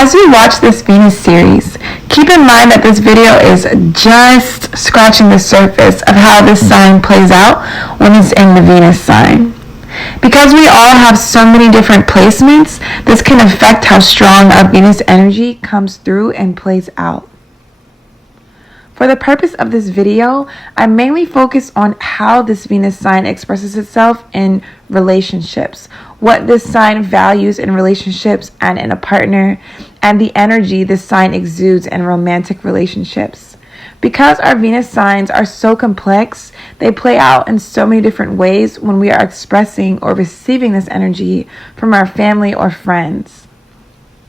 As you watch this Venus series, keep in mind that this video is just scratching the surface of how this sign plays out when it's in the Venus sign. Because we all have so many different placements, this can affect how strong our Venus energy comes through and plays out. For the purpose of this video, I mainly focus on how this Venus sign expresses itself in relationships, what this sign values in relationships and in a partner, and the energy this sign exudes in romantic relationships. Because our Venus signs are so complex, they play out in so many different ways when we are expressing or receiving this energy from our family or friends.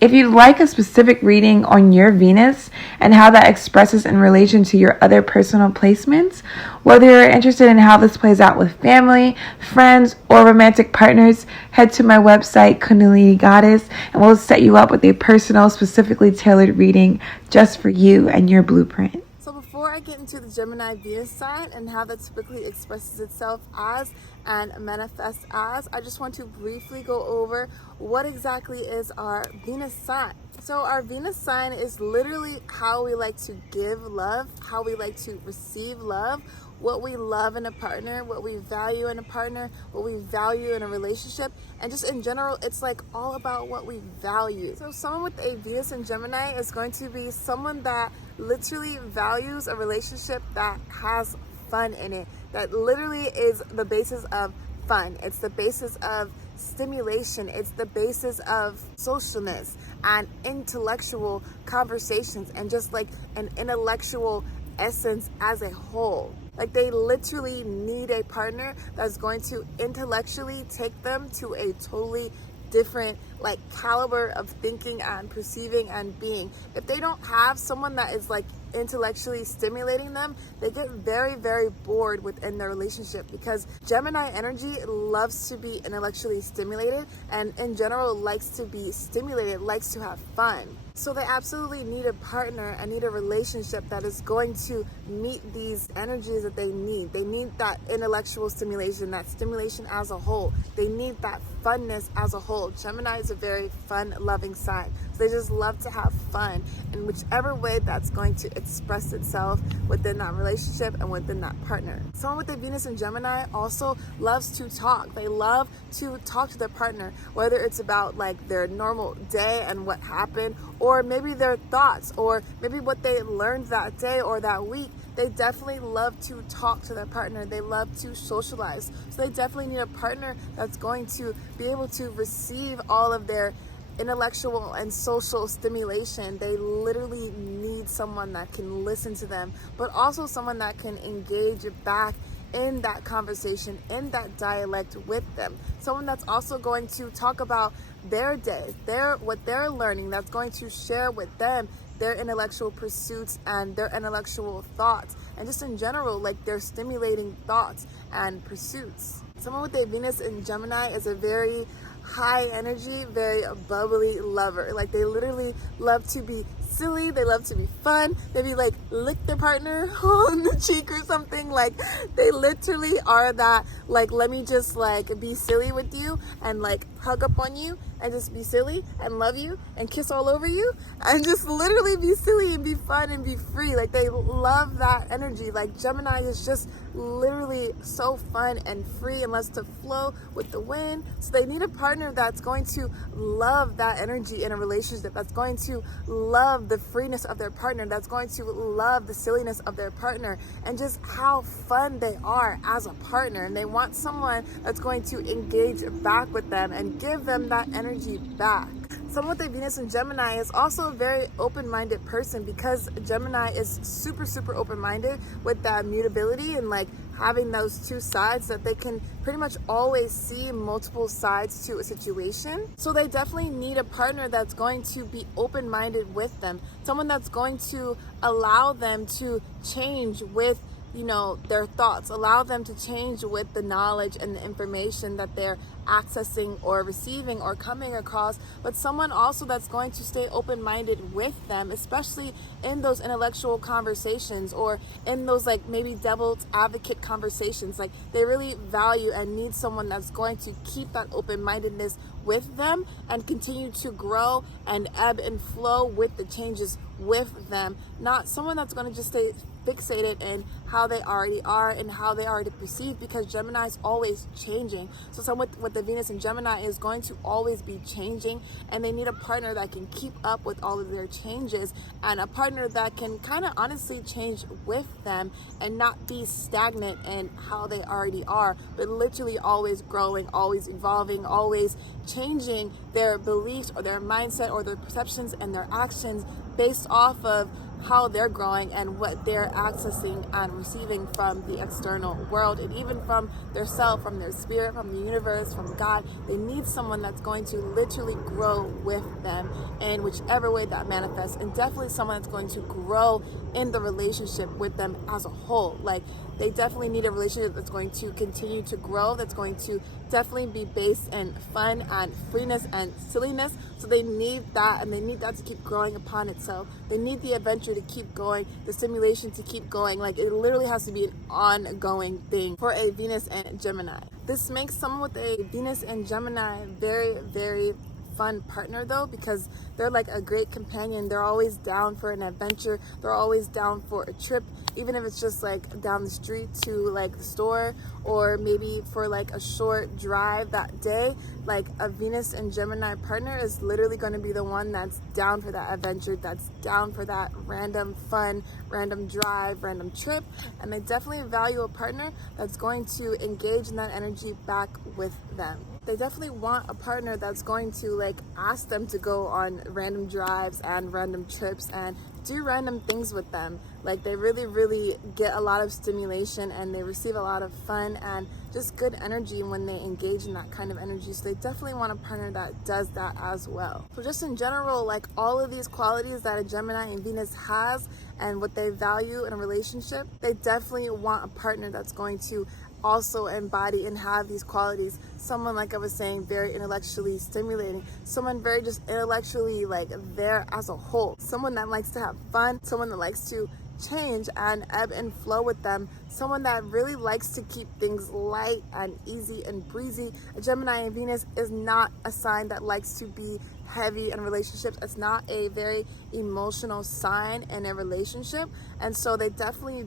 If you'd like a specific reading on your Venus and how that expresses in relation to your other personal placements, whether you're interested in how this plays out with family, friends, or romantic partners, head to my website, Kundalini Goddess, and we'll set you up with a personal, specifically tailored reading just for you and your blueprint. So before I get into the Gemini Venus sign and how that typically expresses itself as and manifests as, I just want to briefly go over what exactly is our Venus sign. So our Venus sign is literally how we like to give love, how we like to receive love, what we love in a partner, what we value in a partner, what we value in a relationship, and just in general, it's like all about what we value. So someone with a Venus in Gemini is going to be someone that literally values a relationship that has fun in it, that literally is the basis of fun. It's the basis of stimulation. It's the basis of socialness and intellectual conversations and just like an intellectual essence as a whole. Like they literally need a partner that's going to intellectually take them to a totally different like caliber of thinking and perceiving and being. If they don't have someone that is like intellectually stimulating them, they get very, very bored within their relationship, because Gemini energy loves to be intellectually stimulated and in general likes to be stimulated, likes to have fun. So they absolutely need a partner and need a relationship that is going to meet these energies that they need. They need that intellectual stimulation, that stimulation as a whole. They need that funness as a whole. Gemini is a very fun-loving sign. So they just love to have fun in whichever way that's going to express itself within that relationship and within that partner. Someone with a Venus in Gemini also loves to talk. They love to talk to their partner, whether it's about like their normal day and what happened, or maybe their thoughts, or maybe what they learned that day or that week. They definitely love to talk to their partner. They love to socialize. So they definitely need a partner that's going to be able to receive all of their intellectual and social stimulation. They literally need someone that can listen to them, but also someone that can engage back in that conversation, in that dialect with them. Someone that's also going to talk about their day, what they're learning, that's going to share with them their intellectual pursuits and their intellectual thoughts, and just in general, like their stimulating thoughts and pursuits. Someone with a Venus in Gemini is a very high energy, very bubbly lover. Like they literally love to be silly, they love to be fun, maybe like lick their partner on the cheek or something. Like they literally are that, like, let me just like be silly with you and like hug up on you and just be silly and love you and kiss all over you and just literally be silly and be fun and be free. Like they love that energy. Like Gemini is just literally so fun and free and loves to flow with the wind. So they need a partner that's going to love that energy in a relationship, that's going to love the freeness of their partner, that's going to love the silliness of their partner and just how fun they are as a partner. And they want someone that's going to engage back with them and give them that energy back. Someone with a Venus in Gemini is also a very open-minded person, because Gemini is super, super open-minded with that mutability and like having those two sides, that they can pretty much always see multiple sides to a situation. So they definitely need a partner that's going to be open-minded with them, someone that's going to allow them to change with their thoughts, allow them to change with the knowledge and the information that they're accessing or receiving or coming across, but someone also that's going to stay open-minded with them, especially in those intellectual conversations or in those like maybe devil's advocate conversations. Like they really value and need someone that's going to keep that open-mindedness with them and continue to grow and ebb and flow with the changes with them. Not someone that's going to just stay fixated in how they already are and how they already perceive, because Gemini is always changing. So someone with the Venus in Gemini is going to always be changing, and they need a partner that can keep up with all of their changes, and a partner that can kind of honestly change with them and not be stagnant in how they already are, but literally always growing, always evolving, always changing their beliefs or their mindset or their perceptions and their actions based off of how they're growing and what they're accessing and receiving from the external world, and even from their self, from their spirit, from the universe, from God. They need someone that's going to literally grow with them in whichever way that manifests, and definitely someone that's going to grow in the relationship with them as a whole. Like, they definitely need a relationship that's going to continue to grow, that's going to definitely be based in fun and freeness and silliness. So they need that, and they need that to keep growing upon itself. They need the adventure to keep going, the stimulation to keep going. Like, it literally has to be an ongoing thing for a Venus and Gemini. This makes someone with a Venus and Gemini very, very fun partner though, because they're like a great companion. They're always down for an adventure. They're always down for a trip, even if it's just like down the street to like the store, or maybe for like a short drive that day. Like, a Venus and Gemini partner is literally going to be the one that's down for that adventure, that's down for that random fun, random drive, random trip. And they definitely value a partner that's going to engage in that energy back with them. They definitely want a partner that's going to like ask them to go on random drives and random trips and do random things with them. Like, they really, really get a lot of stimulation, and they receive a lot of fun and just good energy when they engage in that kind of energy. So they definitely want a partner that does that as well. So just in general, like, all of these qualities that a Gemini and Venus has and what they value in a relationship, they definitely want a partner that's going to also embody and have these qualities. Someone, like I was saying, very intellectually stimulating, someone very just intellectually like there as a whole, someone that likes to have fun, someone that likes to change and ebb and flow with them, someone that really likes to keep things light and easy and breezy. A Gemini and Venus is not a sign that likes to be heavy in relationships. It's not a very emotional sign in a relationship, and so they definitely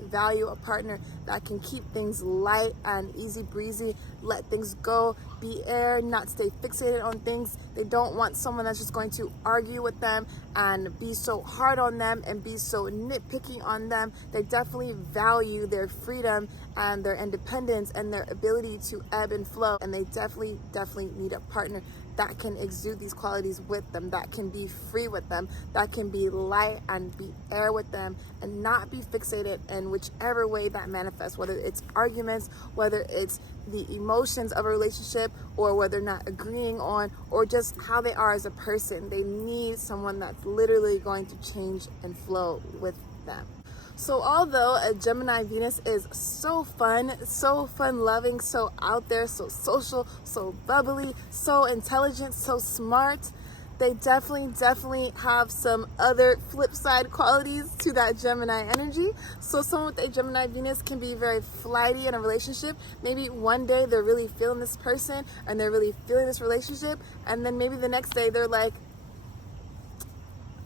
value a partner that can keep things light and easy breezy, let things go, be air, not stay fixated on things. They don't want someone that's just going to argue with them and be so hard on them and be so nitpicky on them. They definitely value their freedom and their independence and their ability to ebb and flow, and they definitely need a partner that can exude these qualities with them, that can be free with them, that can be light and be air with them, and not be fixated in whichever way that manifests, whether it's arguments, whether it's the emotions of a relationship, or whether not agreeing on, or just how they are as a person. They need someone that's literally going to change and flow with them. So although a Gemini Venus is so fun loving, so out there, so social, so bubbly, so intelligent, so smart, they definitely have some other flip side qualities to that Gemini energy. So someone with a Gemini Venus can be very flighty in a relationship. Maybe one day they're really feeling this person and they're really feeling this relationship, and then maybe the next day they're like,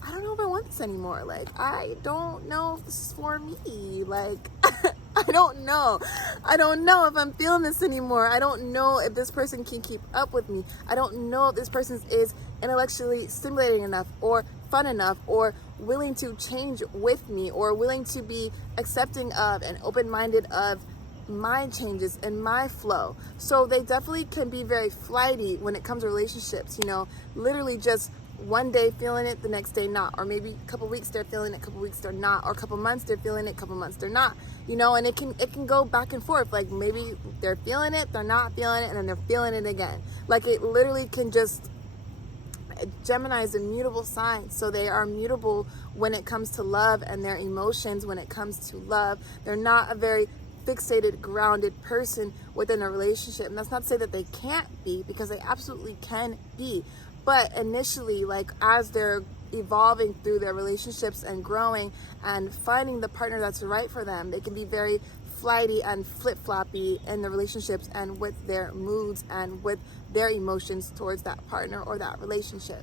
I don't know if I want this anymore. Like, I don't know if this is for me. Like, I don't know. I don't know if I'm feeling this anymore. I don't know if this person can keep up with me. I don't know if this person is intellectually stimulating enough, or fun enough, or willing to change with me, or willing to be accepting of and open-minded of my changes and my flow. So they definitely can be very flighty when it comes to relationships, you know, literally just one day feeling it, the next day not, or maybe a couple weeks they're feeling it, a couple weeks they're not, or a couple months they're feeling it, a couple months they're not, you know. And it can go back and forth. Like, maybe they're feeling it, they're not feeling it, and then they're feeling it again. Like, it literally can just, Gemini is a mutable sign, so they are mutable when it comes to love and their emotions. When it comes to love, they're not a very fixated, grounded person within a relationship. And that's not to say that they can't be, because they absolutely can be. But initially, like, as they're evolving through their relationships and growing and finding the partner that's right for them, they can be very flighty and flip-floppy in the relationships and with their moods and with their emotions towards that partner or that relationship.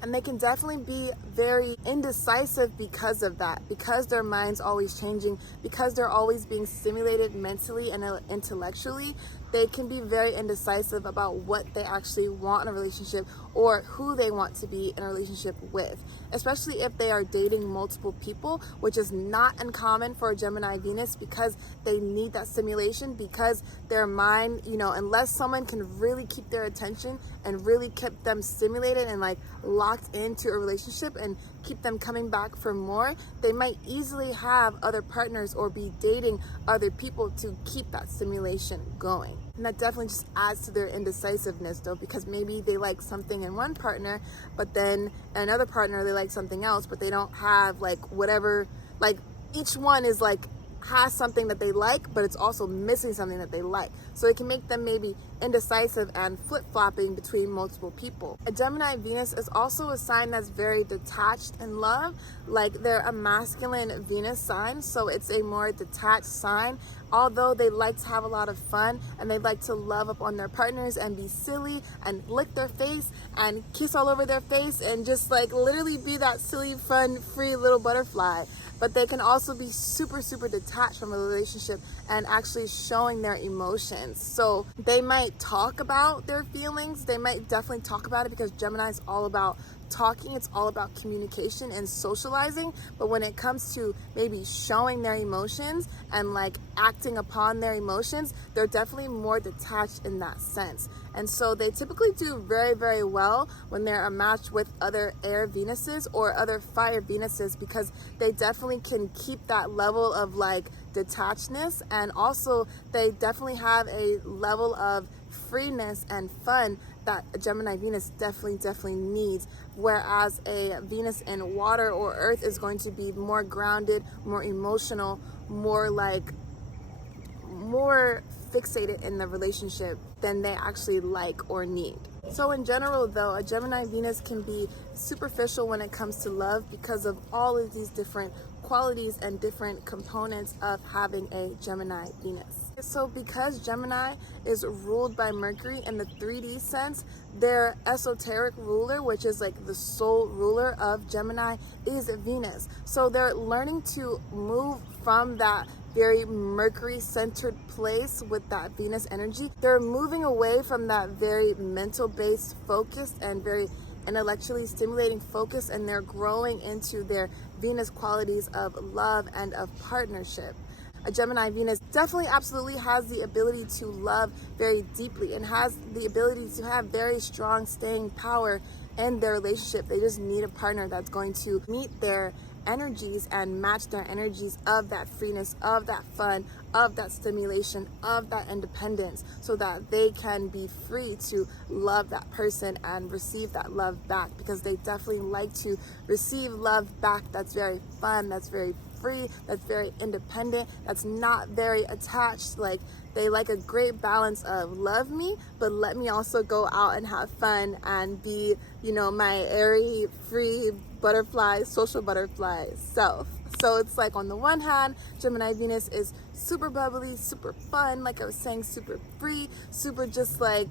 And they can definitely be very indecisive because of that, because their mind's always changing, because they're always being stimulated mentally and intellectually. They can be very indecisive about what they actually want in a relationship or who they want to be in a relationship with, especially if they are dating multiple people, which is not uncommon for a Gemini Venus, because they need that stimulation, because their mind, unless someone can really keep their attention and really keep them stimulated and like locked into a relationship and keep them coming back for more, they might easily have other partners or be dating other people to keep that stimulation going. And that definitely just adds to their indecisiveness though, because maybe they like something in one partner, but then another partner they like something else, but they don't have like whatever, like each one is like has something that they like, but it's also missing something that they like. So it can make them maybe indecisive and flip-flopping between multiple people. A Gemini Venus is also a sign that's very detached in love. Like they're a masculine Venus sign, so it's a more detached sign. Although they like to have a lot of fun and they like to love up on their partners and be silly and lick their face and kiss all over their face and just like literally be that silly, fun, free little butterfly. But they can also be super, super detached from a relationship and actually showing their emotions. So they might talk about their feelings. They might definitely talk about it, because Gemini is all about talking. It's all about communication and socializing. But when it comes to maybe showing their emotions and like acting upon their emotions, they're definitely more detached in that sense. And so they typically do very, very well when they're a match with other air Venuses or other fire Venuses, because they definitely can keep that level of like detachedness, and also they definitely have a level of freeness and fun that a Gemini Venus definitely needs, whereas a Venus in water or earth is going to be more grounded, more emotional, more fixated in the relationship than they actually like or need. So in general though, a Gemini Venus can be superficial when it comes to love because of all of these different qualities and different components of having a Gemini Venus. So because Gemini is ruled by Mercury in the 3D sense, their esoteric ruler, which is like the soul ruler of Gemini, is Venus. So they're learning to move from that very Mercury centered place with that Venus energy. They're moving away from that very mental based focus and very intellectually stimulating focus, and they're growing into their Venus qualities of love and of partnership. A Gemini Venus definitely absolutely has the ability to love very deeply and has the ability to have very strong staying power in their relationship. They just need a partner that's going to meet their energies and match their energies of that freeness, of that fun, of that stimulation, of that independence, so that they can be free to love that person and receive that love back, because they definitely like to receive love back that's very fun, that's very free, that's very independent, that's not very attached. Like they like a great balance of love me, but let me also go out and have fun and be, my airy, free butterfly, social butterfly self. So it's like on the one hand, Gemini Venus is super bubbly, super fun, like I was saying, super free, super just like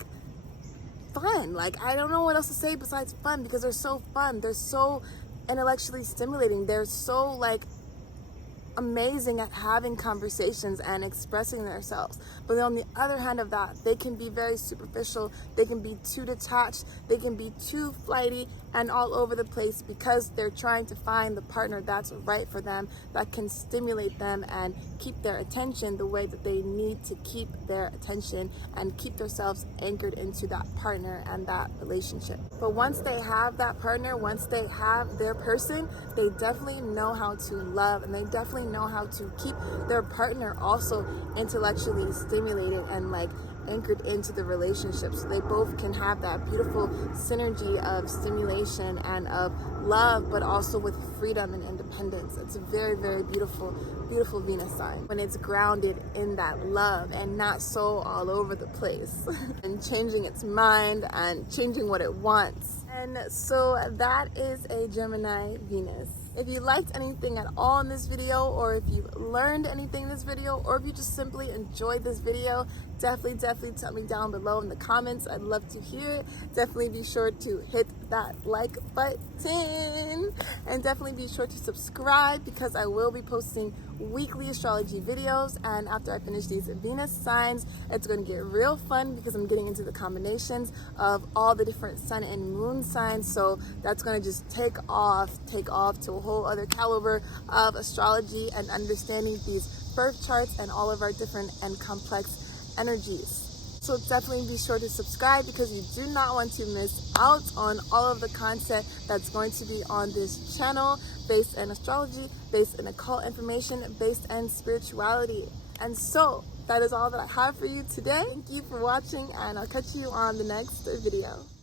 fun. Like I don't know what else to say besides fun, because they're so fun. They're so intellectually stimulating. They're so like amazing at having conversations and expressing themselves. But on the other hand of that, they can be very superficial, they can be too detached, they can be too flighty and all over the place, because they're trying to find the partner that's right for them, that can stimulate them and keep their attention the way that they need to keep their attention and keep themselves anchored into that partner and that relationship. But once they have that partner, once they have their person, they definitely know how to love, and they definitely know how to keep their partner also intellectually stimulated and like anchored into the relationship, so they both can have that beautiful synergy of stimulation and of love, but also with freedom and independence. It's a very, very beautiful Venus sign when it's grounded in that love and not so all over the place and changing its mind and changing what it wants. And so that is a Gemini Venus. If you liked anything at all in this video, or if you learned anything in this video, or if you just simply enjoyed this video, definitely tell me down below in the comments. I'd love to hear it. Definitely be sure to hit that like button, and definitely be sure to subscribe, because I will be posting weekly astrology videos. And after I finish these Venus signs, it's going to get real fun, because I'm getting into the combinations of all the different sun and moon signs. So that's going to just take off to a whole other caliber of astrology and understanding these birth charts and all of our different and complex energies. So definitely be sure to subscribe, because you do not want to miss out on all of the content that's going to be on this channel, based in astrology, based in occult information, based in spirituality. And so that is all that I have for you today. Thank you for watching, and I'll catch you on the next video.